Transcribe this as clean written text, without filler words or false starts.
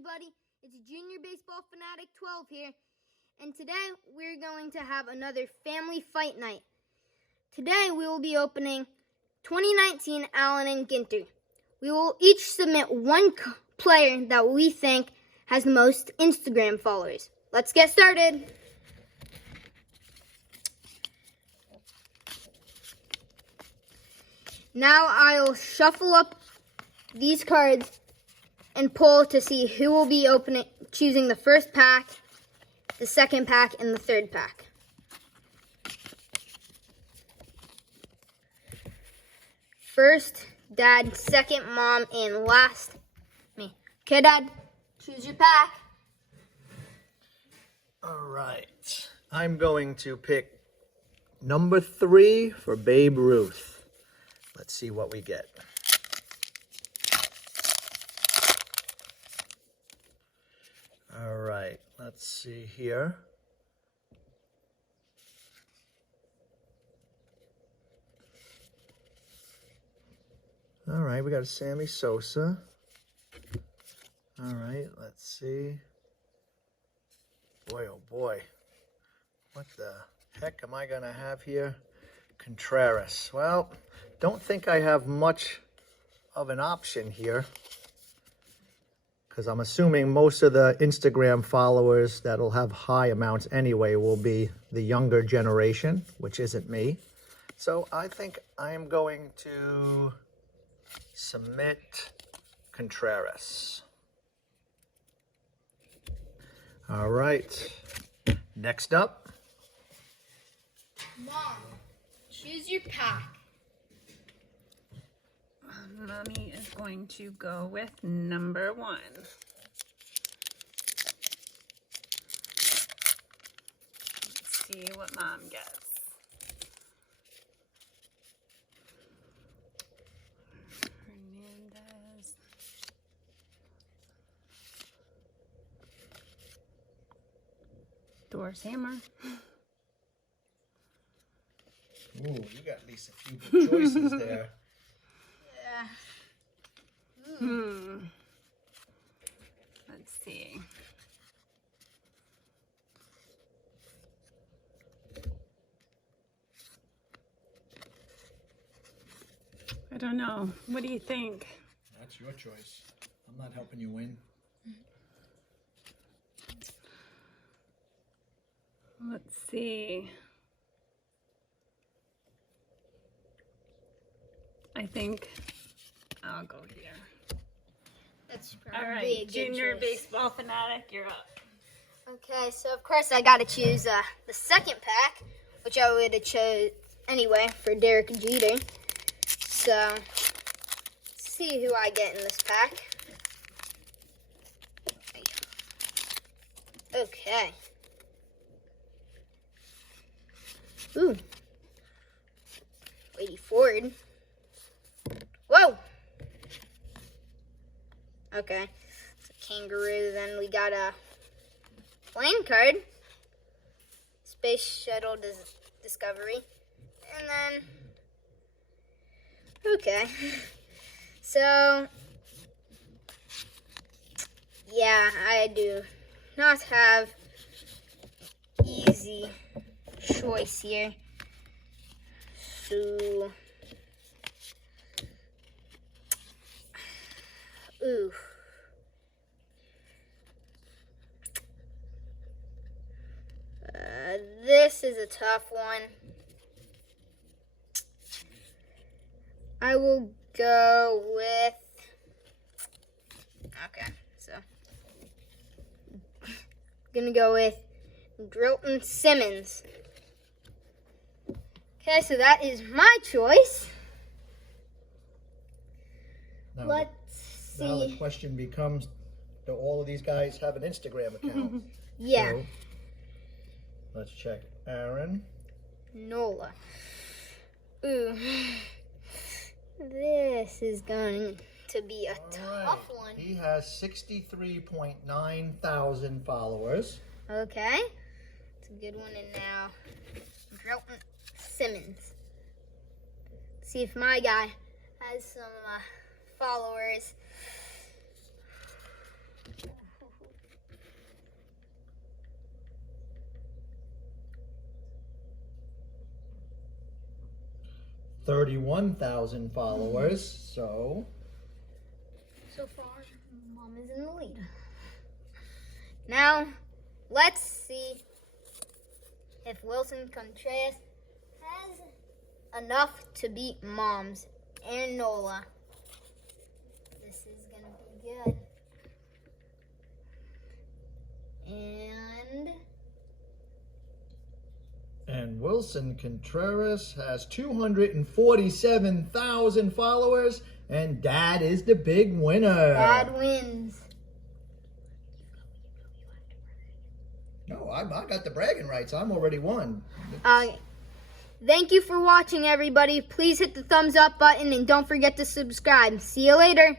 everybody? It's Junior Baseball Fanatic 12 here, and today we're going to have another family fight night. Today we will be opening 2019 Allen Ginter. We will each submit one player that we think has the most Instagram followers. Let's get started. Now I'll shuffle up these cards and pull to see who will be choosing the first pack, the second pack, and the third pack. First, Dad, second, Mom, and last, me. Okay, Dad, choose your pack. All right, I'm going to pick number 3 for Babe Ruth. Let's see what we get. All right, let's see here. All right, we got a Sammy Sosa. All right, let's see. Boy, oh boy. What the heck am I going to have here? Contreras. Well, don't think I have much of an option here, because I'm assuming most of the Instagram followers that'll have high amounts anyway will be the younger generation, which isn't me. So I think I'm going to submit Contreras. All right, next up. Mom, choose your pack. Mommy is going to go with number 1. Let's see what Mom gets. Hernandez. Doris Hammer. Ooh, you got at least a few good choices there. Let's see. I don't know. What do you think? That's your choice. I'm not helping you win. Let's see. I think I'll go here. That's probably All a right, good Junior choice. Baseball Fanatic, you're up. Okay, so of course I gotta choose the second pack, which I would have chose anyway for Derek Jeter. So, let's see who I get in this pack. Okay. Ooh. Lady Ford. Whoa! Okay. It's a kangaroo. Then we got a playing card. Space Shuttle Discovery. And then... Okay. So... Yeah, I do not have easy choice here. So... Ooh. This is a tough one. I will go with... Okay, so... Gonna go with Drillton Simmons. Okay, so that is my choice. Now, Let's see. Now the question becomes, do all of these guys have an Instagram account? Yeah. So, let's check. Aaron. Nola. Ooh. This is going to be a tough one. He has 63.9 thousand followers. Okay. It's a good one. And now, Drillton Simmons. See if my guy has some followers. 31,000 followers. So far, Mom is in the lead. Now, let's see if Wilson Contreras has enough to beat Mom's and Nola. This is going to be good. And Wilson Contreras has 247,000 followers, and Dad is the big winner. Dad wins. No, I got the bragging rights. I'm already won. Thank you for watching, everybody. Please hit the thumbs up button and don't forget to subscribe. See you later.